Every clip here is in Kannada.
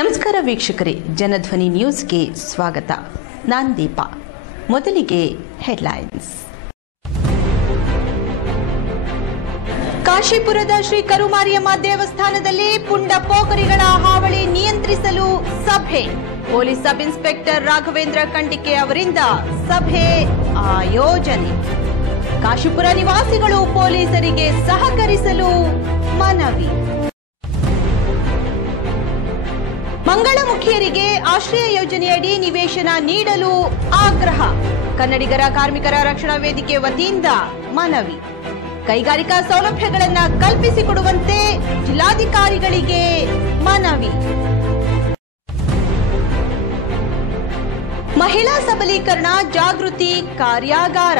ನಮಸ್ಕಾರ ವೀಕ್ಷಕರೇ, ಜನಧ್ವನಿ ನ್ಯೂಸ್ಗೆ ಸ್ವಾಗತ. ನಾನು ದೀಪಾ. ಮೊದಲಿಗೆ ಹೆಡ್ಲೈನ್ಸ್. ಕಾಶಿಪುರದ ಶ್ರೀ ಕರುಮಾರಿಯಮ್ಮ ದೇವಸ್ಥಾನದಲ್ಲಿ ಪುಂಡ ಪೋಖರಿಗಳ ಹಾವಳಿ ನಿಯಂತ್ರಿಸಲು ಸಭೆ. ಪೊಲೀಸ್ ಸಬ್ ಇನ್ಸ್ಪೆಕ್ಟರ್ ರಾಘವೇಂದ್ರ ಕಂಡಿಕೆ ಅವರಿಂದ ಸಭೆ ಆಯೋಜನೆ. ಕಾಶಿಪುರ ನಿವಾಸಿಗಳು ಪೊಲೀಸರಿಗೆ ಸಹಕರಿಸಲು ಮನವಿ. ಮಂಗಳಮುಖಿಯರಿಗೆ ಆಶ್ರಯ ಯೋಜನೆಯಡಿ ನಿವೇಶನ ನೀಡಲು ಆಗ್ರಹ. ಕನ್ನಡಿಗರ ಕಾರ್ಮಿಕರ ರಕ್ಷಣಾ ವೇದಿಕೆ ವತಿಯಿಂದ ಮನವಿ. ಕೈಗಾರಿಕಾ ಸೌಲಭ್ಯಗಳನ್ನು ಕಲ್ಪಿಸಿಕೊಡುವಂತೆ ಜಿಲ್ಲಾಧಿಕಾರಿಗಳಿಗೆ ಮನವಿ. ಮಹಿಳಾ ಸಬಲೀಕರಣ ಜಾಗೃತಿ ಕಾರ್ಯಾಗಾರ.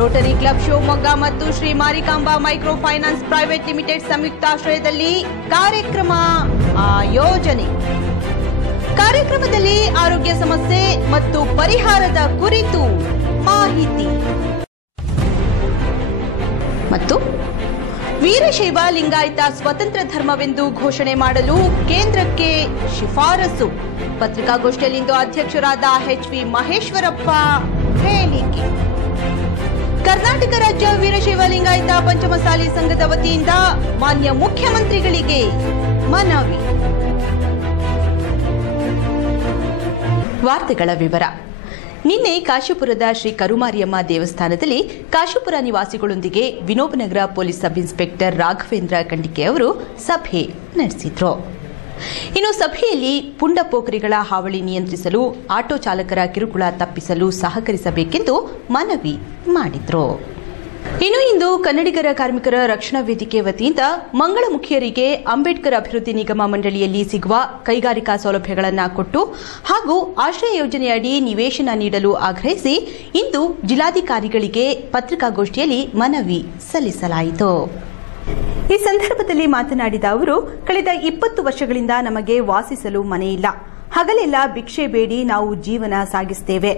ರೋಟರಿ ಕ್ಲಬ್ ಶಿವಮೊಗ್ಗ ಮತ್ತು Shri Marikamba micro finance private limited ಸಂಯುಕ್ತಾಶ್ರಯದಲ್ಲಿ ಕಾರ್ಯಕ್ರಮ ಆಯೋಜನೆ. ಕಾರ್ಯಕ್ರಮದಲ್ಲಿ ಆರೋಗ್ಯ ಸಮಸ್ಯೆ ಮತ್ತು ಪರಿಹಾರದ ಕುರಿತು ಮಾಹಿತಿ ಮತ್ತು ವೀರಶೈವ ಲಿಂಗಾಯತ ಸ್ವತಂತ್ರ ಧರ್ಮವೆಂದು ಘೋಷಣೆ ಮಾಡಲು ಕೇಂದ್ರಕ್ಕೆ ಶಿಫಾರಸು. ಪತ್ರಿಕಾಗೋಷ್ಠಿಯಲ್ಲಿಂದು ಅಧ್ಯಕ್ಷರಾದ ಎಚ್.ವಿ. ಮಹೇಶ್ವರಪ್ಪ ಹೇಳಿಕೆ. ಕರ್ನಾಟಕ ರಾಜ್ಯ ವೀರಶೈವ ಲಿಂಗಾಯತ ಪಂಚಮಸಾಲಿ ಸಂಘದ ವತಿಯಿಂದ ಮಾನ್ಯ ಮುಖ್ಯಮಂತ್ರಿಗಳಿಗೆ ಮನವಿ. ವಾರ್ತೆಗಳ ವಿವರ. ನಿನ್ನೆ ಕಾಶಿಪುರದ ಶ್ರೀ ಕರುಮಾರಿಯಮ್ಮ ದೇವಸ್ಥಾನದಲ್ಲಿ ಕಾಶಿಪುರ ನಿವಾಸಿಗಳೊಂದಿಗೆ Vinobanagara police sub inspector Raghavendra Kandike ಅವರು ಸಭೆ ನಡೆಸಿದ್ರು. ಇನ್ನು ಸಭೆಯಲ್ಲಿ ಪುಂಡ ಪೋಖರಿಗಳ ಹಾವಳಿ ನಿಯಂತ್ರಿಸಲು ಆಟೋ ಚಾಲಕರ ಕಿರುಕುಳ ತಪ್ಪಿಸಲು ಸಹಕರಿಸಬೇಕೆಂದು ಮನವಿ ಮಾಡಿದ್ರು. ಇನ್ನು ಇಂದು ಕನ್ನಡಿಗರ ಕಾರ್ಮಿಕರ ರಕ್ಷಣಾ ವೇದಿಕೆ ವತಿಯಿಂದ ಮಂಗಳಮುಖಿಯರಿಗೆ ಅಂಬೇಡ್ಕರ್ ಅಭಿವೃದ್ಧಿ ನಿಗಮ ಮಂಡಳಿಯಲ್ಲಿ ಸಿಗುವ ಕೈಗಾರಿಕಾ ಸೌಲಭ್ಯಗಳನ್ನು ಕೊಟ್ಟು ಹಾಗೂ ಆಶ್ರಯ ಯೋಜನೆಯಡಿ ನಿವೇಶನ ನೀಡಲು ಆಗ್ರಹಿಸಿ ಇಂದು ಜಿಲ್ಲಾಧಿಕಾರಿಗಳಿಗೆ ಪತ್ರಿಕಾಗೋಷ್ಠಿಯಲ್ಲಿ ಮನವಿ ಸಲ್ಲಿಸಲಾಯಿತು. ಈ ಸಂದರ್ಭದಲ್ಲಿ ಮಾತನಾಡಿದ ಅವರು, ಕಳೆದ 20 ವರ್ಷಗಳಿಂದ ನಮಗೆ ವಾಸಿಸಲು ಮನೆಯಿಲ್ಲ. ಹಗಲೆಲ್ಲ ಭಿಕ್ಷೆ ಬೇಡಿ ನಾವು ಜೀವನ ಸಾಗಿಸುತ್ತೇವೆ.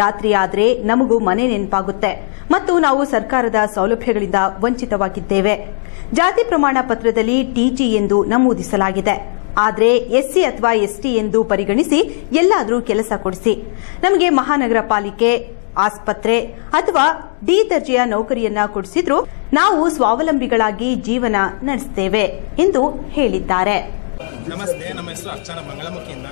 ರಾತ್ರಿ ಆದರೆ ನಮಗೂ ಮನೆ ನೆನಪಾಗುತ್ತೆ ಮತ್ತು ನಾವು ಸರ್ಕಾರದ ಸೌಲಭ್ಯಗಳಿಂದ ವಂಚಿತವಾಗಿದ್ದೇವೆ. ಜಾತಿ ಪ್ರಮಾಣ ಪತ್ರದಲ್ಲಿ ಟಿಜಿ ಎಂದು ನಮೂದಿಸಲಾಗಿದೆ. ಆದರೆ ಎಸ್ಸಿ ಅಥವಾ ಎಸ್ಟಿ ಎಂದು ಪರಿಗಣಿಸಿ ಎಲ್ಲಾದರೂ ಕೆಲಸ ಕೊಡಿಸಿ. ನಮಗೆ ಮಹಾನಗರ ಪಾಲಿಕೆ, ಆಸ್ಪತ್ರೆ ಅಥವಾ ಡಿ ದರ್ಜೆಯ ನೌಕರಿಯನ್ನ ಕೊಡಿಸಿದ್ರು ನಾವು ಸ್ವಾವಲಂಬಿಗಳಾಗಿ ಜೀವನ ನಡೆಸುತ್ತೇವೆ ಎಂದು ಹೇಳಿದ್ದಾರೆ. ನಮಸ್ತೆ, ನಮ್ಮ ಹೆಸರು ಅರ್ಚನಾ. ಮಂಗಳಮುಖಿಯಿಂದ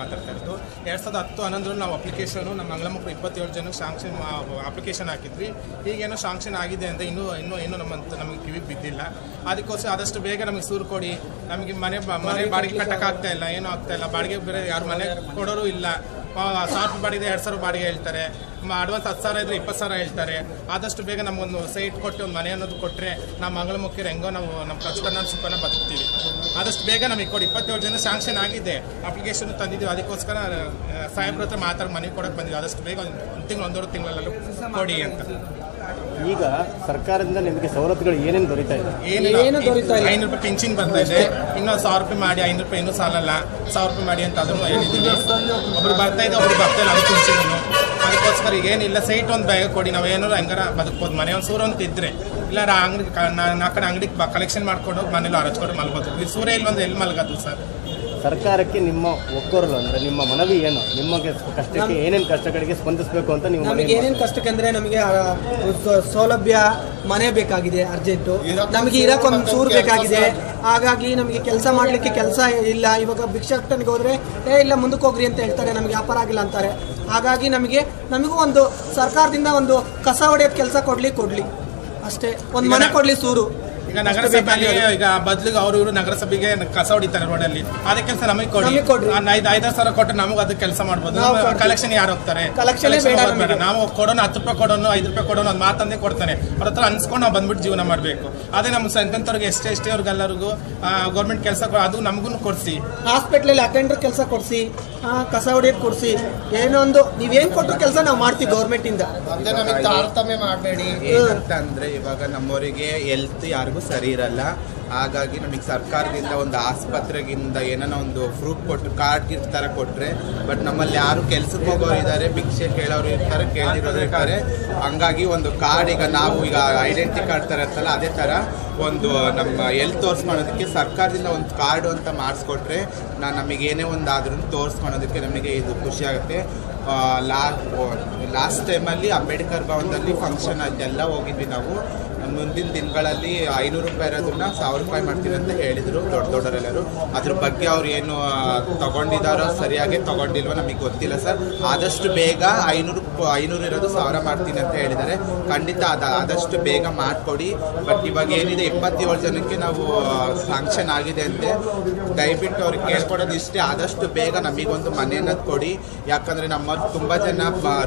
ಮಾತಾಡ್ತಾ ಇರೋದು. 2010-11 ನಾವು ಅಪ್ಲಿಕೇಶನ್ ನಮ್ಮ ಮಂಗಳಮುಖಿ 27 ಜನಕ್ಕೆ ಶಾಂಕ್ಷನ್ ಅಪ್ಲಿಕೇಶನ್ ಹಾಕಿದ್ವಿ. ಈಗೇನೋ ಶಾಂಕ್ಷನ್ ಆಗಿದೆ ಅಂತ ಇನ್ನೂ ನಮಗೆ ಕಿವಿಗೆ ಬಿದ್ದಿಲ್ಲ. ಅದಕ್ಕೋಸ್ಕರ ಆದಷ್ಟು ಬೇಗ ನಮಗೆ ಸೂರು ಕೊಡಿ. ನಮಗೆ ಮನೆ ಬಾಡಿಗೆ ಕಟ್ಟಕ್ಕಾಗ್ತಾ ಇಲ್ಲ, ಏನೂ ಆಗ್ತಾ ಇಲ್ಲ. ಬಾಡಿಗೆ ಬೇರೆ ಯಾರು ಮನೆ ಕೊಡೋರು ಇಲ್ಲ. 1000 ರೂಪಾಯಿ ಬಾಡಿಗೆ 2000 ಬಾಡಿಗೆ ಹೇಳ್ತಾರೆ. ಅಡ್ವಾನ್ಸ್ 10,000 ಇದ್ರೆ 20,000 ಹೇಳ್ತಾರೆ. ಆದಷ್ಟು ಬೇಗ ನಮಗೊಂದು ಸೈಟ್ ಕೊಟ್ಟು ಒಂದು ಮನೆ ಅನ್ನೋದು ಕೊಟ್ಟರೆ ನಮ್ಮ ಮಂಗಳಮುಖಿಯರು ಹೆಂಗೋ ನಾವು ನಮ್ಮ ಕಷ್ಟನ ಸುಖನ ಬದುಕ್ತೀವಿ. ಆದಷ್ಟು ಬೇಗ ನಮಗೆ ಕೊಡಿ. 27 ಜನ ಶಾಂಕ್ಷನ್ ಆಗಿದೆ, ಅಪ್ಲಿಕೇಶನ್ ತಂದಿದ್ದೀವಿ. ಅದಕ್ಕೋಸ್ಕರ ಸಾಹೇಬ್ರ ಹತ್ರ ಮಾತಾಡಿ ಮನೆ ಕೊಡಕ್ಕೆ ಬಂದಿದ್ದೀವಿ. ಆದಷ್ಟು ಬೇಗ ಒಂದೂವರೆ ತಿಂಗಳಲ್ಲೂ ಕೊಡಿ ಅಂತ. ಈಗ ಸರ್ಕಾರದಿಂದ ನಿಮಗೆ ಸವಲತ್ತುಗಳು ಏನೇನು ದೊರೀತಾ ಇದೆ? 500 ರೂಪಾಯಿ ಪಿಂಚಿನ್ ಬರ್ತಾ ಇದೆ. ಇನ್ನೂ 1000 ರೂಪಾಯಿ ಮಾಡಿ, 500 ರೂಪಾಯಿ ಇನ್ನೂ ಸಾಲಲ್ಲ, 1000 ರೂಪಾಯಿ ಮಾಡಿ ಅಂತ ಅದನ್ನು ಹೇಳಿದ್ದೀವಿ. ಒಬ್ರು ಬರ್ತಾ ಇದೆ, ಒಬ್ರು ಬರ್ತಾ ಇಲ್ಲ, ಅದು ಪಿಂಚಿನ್ನು. ಅದಕ್ಕೋಸ್ಕರ ಏನಿಲ್ಲ, ಸೈಟ್ ಒಂದು ಬೇಗ ಕೊಡಿ. ನಾವು ಏನಾದ್ರು ಹೆಂಗಾರ ಬದುಕ್ಬೋದು. ಮನೆ ಒಂದು ಸೂರು ಅಂತ ಇದ್ರೆ ಇಲ್ಲ ಅಂಗಡಿ 4 ಅಂಗಡಿಗೆ ಕಲೆಕ್ಷನ್ ಮಾಡ್ಕೊಂಡು ಮನೇಲಿ ಹರಚ್ಕೊಂಡು ಮಲ್ಬೋದು. ಈ ಸೂರ್ಯ ಇಲ್ವಂದ್ರೆ ಎಲ್ಲಿ ಮಲ್ಗೋದು ಸರ್? ಸರ್ಕಾರಕ್ಕೆ ನಿಮ್ಮ ಒಕ್ಕೊರಲು ಅಂದ್ರೆ ನಿಮ್ಮ ಮನವಿ ಏನು? ನಿಮಗೆ ಕಷ್ಟಕ್ಕೆ ಏನೇನು ಕಷ್ಟಗಳಿಗೆ ಸ್ಪಂದಿಸಬೇಕು ಅಂತ ನೀವು? ನಮಗೆ ಏನೇನು ಕಷ್ಟಕ್ಕೆ ಅಂದ್ರೆ ನಮಗೆ ಸೌಲಭ್ಯ ಮನೆ ಬೇಕಾಗಿದೆ, ಅರ್ಜೆಂಟು. ನಮಗೆ ಇರಕ್ಕೊಂದು ಸೂರು ಬೇಕಾಗಿದೆ. ಹಾಗಾಗಿ ನಮಗೆ ಕೆಲಸ ಮಾಡಲಿಕ್ಕೆ ಕೆಲಸ ಇಲ್ಲ. ಇವಾಗ ಭಿಕ್ಷಾಟನೆಗೆ ಹೋದ್ರೆ ಇಲ್ಲ ಮುಂದಕ್ಕೆ ಹೋಗ್ರಿ ಅಂತ ಹೇಳ್ತಾರೆ, ನಮಗೆ ವ್ಯಾಪಾರ ಆಗಿಲ್ಲ ಅಂತಾರೆ. ಹಾಗಾಗಿ ನಮಗೂ ಒಂದು ಸರ್ಕಾರದಿಂದ ಒಂದು ಕಸ ಹೊಡೆಯೋದು ಕೆಲಸ ಕೊಡ್ಲಿ ಅಷ್ಟೇ. ಒಂದು ಮನೆ ಕೊಡ್ಲಿ ಸೂರು. ಈಗ ನಗರಸಭೆಯಲ್ಲಿ ಈಗ ಬದಲಿಗೆ ಅವರು ನಗರಸಭೆಗೆ ಕಸ ಹೊಡಿತಾರೆ ರೋಡಲ್ಲಿ. ಅದೇ ಕೆಲಸ ನಮಗೆ ಕೊಡಿ. 5,000 ಸಾವಿರ ಕೊಟ್ಟು ನಮಗೆ ಅದಕ್ಕೆ ಕೆಲಸ ಮಾಡ್ಬೋದು. ಕಲೆಕ್ಷನ್ ಯಾರು ಹೋಗ್ತಾರೆ? ಬೇಡ. ನಾವು ಕೊಡೋಣ 10 ರೂಪಾಯಿ ಕೊಡೋಣ, 5 ರೂಪಾಯಿ ಕೊಡೋಣ, ಒಂದು ಮಾತಂದೇ ಕೊಡ್ತಾನೆ. ಅವ್ರ ಹತ್ರ ಅನ್ಸ್ಕೊಂಡು ನಾವು ಬಂದ್ಬಿಟ್ಟು ಜೀವನ ಮಾಡಬೇಕು. ಅದೇ ನಮ್ಮ ಸಂತಂತವ್ರಿಗೆ ಎಷ್ಟೇ ಅವ್ರಿಗೆಲ್ಲರಿಗೂ ಗೌರ್ಮೆಂಟ್ ಕೆಲಸ ಅದು ನಮಗೂ ಕೊಡಿಸಿ. ಹಾಸ್ಪಿಟ್ಲಲ್ಲಿ ಅಟೆಂಡರ್ ಕೆಲಸ ಕೊಡಿಸಿ, ಕಸ ಹೊಡೆಯೋದು ಕೊಡಿಸಿ. ಏನೊಂದು ನೀವೇನು ಕೊಟ್ಟರು ಕೆಲಸ ನಾವು ಮಾಡ್ತೀವಿ ಗೌರ್ಮೆಂಟ್ ಇಂದ. ನಮಗೆ ತಾರತಮ್ಯ ಮಾಡಬೇಡಿ. ಏನಂತ ಅಂದ್ರೆ ಇವಾಗ ನಮ್ಮವರಿಗೆ ಹೆಲ್ತ್ ಯಾರಿಗೂ ಸರಿ ಇರಲ್ಲ. ಹಾಗಾಗಿ ನಮಗೆ ಸರ್ಕಾರದಿಂದ ಒಂದು ಆಸ್ಪತ್ರೆಗಿಂದ ಏನೋ ಒಂದು ಪ್ರೂಫ್ ಕೊಟ್ಟು ಕಾರ್ಡ್ ಗಿಫ್ಟ್ ಥರ ಕೊಟ್ಟರೆ, ಬಟ್ ನಮ್ಮಲ್ಲಿ ಯಾರು ಕೆಲ್ಸಕ್ಕೆ ಹೋಗೋರು ಇದ್ದಾರೆ, ಭಿಕ್ಷೆ ಕೇಳೋರು ಇರ್ತಾರೆ, ಕೇಳಿರೋರು ಇರ್ತಾರೆ. ಹಂಗಾಗಿ ಒಂದು ಕಾರ್ಡ್, ಈಗ ನಾವು ಈಗ ಐಡೆಂಟಿ ಕಾರ್ಡ್ ಥರ ಇರ್ತಲ್ಲ ಅದೇ ಥರ ಒಂದು ನಮ್ಮ ಎಲ್ಲಿ ತೋರಿಸ್ಕೊಳೋದಕ್ಕೆ ಸರ್ಕಾರದಿಂದ ಒಂದು ಕಾರ್ಡು ಅಂತ ಮಾಡಿಸ್ಕೊಟ್ರೆ ನಮಗೆ ಏನೇ ಒಂದು ಆದ್ರೂ ತೋರಿಸ್ಕೊಳೋದಕ್ಕೆ ನಮಗೆ ಇದು ಖುಷಿ ಆಗುತ್ತೆ. ಲಾಸ್ಟ್ ಟೈಮಲ್ಲಿ ಅಂಬೇಡ್ಕರ್ ಭವನದಲ್ಲಿ ಫಂಕ್ಷನ್ ಆಯ್ತು, ಎಲ್ಲ ಹೋಗಿದ್ವಿ ನಾವು. ಮುಂದಿನ ದಿನಗಳಲ್ಲಿ 500 ರೂಪಾಯಿ ಇರೋದನ್ನ 1000 ರೂಪಾಯಿ ಮಾಡ್ತೀವಿ ಅಂತ ಹೇಳಿದರು ದೊಡ್ಡವರೆಲ್ಲರೂ. ಅದ್ರ ಬಗ್ಗೆ ಅವ್ರು ಏನು ತಗೊಂಡಿದ್ದಾರೋ ಸರಿಯಾಗಿ ತಗೊಂಡಿಲ್ವೋ ನಮಗೆ ಗೊತ್ತಿಲ್ಲ ಸರ್. ಆದಷ್ಟು ಬೇಗ 500 ಇರೋದು 1000 ಮಾಡ್ತೀನಿ ಅಂತ ಹೇಳಿದ್ದಾರೆ. ಖಂಡಿತ ಆದಷ್ಟು ಬೇಗ ಮಾಡಿಕೊಡಿ. ಬಟ್ ಇವಾಗ ಏನಿದೆ 27 ಜನಕ್ಕೆ ನಾವು ಸ್ಯಾಂಕ್ಷನ್ ಆಗಿದೆ ಅಂತೆ. ದಯವಿಟ್ಟು ಅವ್ರಿಗೆ ಕೇಳ್ಕೊಡೋದು ಇಷ್ಟೇ, ಆದಷ್ಟು ಬೇಗ ನಮಗೊಂದು ಮನೆಯನ್ನು ಕೊಡಿ. ಯಾಕಂದರೆ ನಮ್ಮವ್ರು ತುಂಬ ಜನ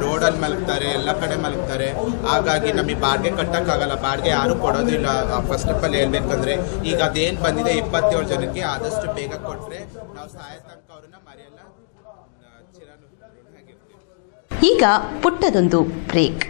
ರೋಡಲ್ಲಿ ಮಲಗ್ತಾರೆ, ಎಲ್ಲ ಕಡೆ ಮಲಗ್ತಾರೆ. ಹಾಗಾಗಿ ನಮಗೆ ಬಾಡಿಗೆ ಕಟ್ಟೋಕ್ಕಾಗಲ್ಲ, ಬಾಡಿಗೆ ಯಾರು ಕೊಡೋದಿಲ್ಲ. ಫಸ್ಟ್ ಆಫ್ ಆಲ್ ಹೇಳ್ಬೇಕಂದ್ರೆ ಈಗ ಅದೇನು ಬಂದಿದೆ 27 ಜನಕ್ಕೆ ಆದಷ್ಟು ಬೇಗ ಕೊಟ್ಟರೆ ನಾವು ಸಾಯ ತನಕ ಅವ್ರನ್ನ ಮರೆಯಲ್ಲ, ಚಿರಋಣಿಯಾಗಿರ್ತೀವಿ. ಈಗ ಪುಟ್ಟದೊಂದು ಬ್ರೇಕ್.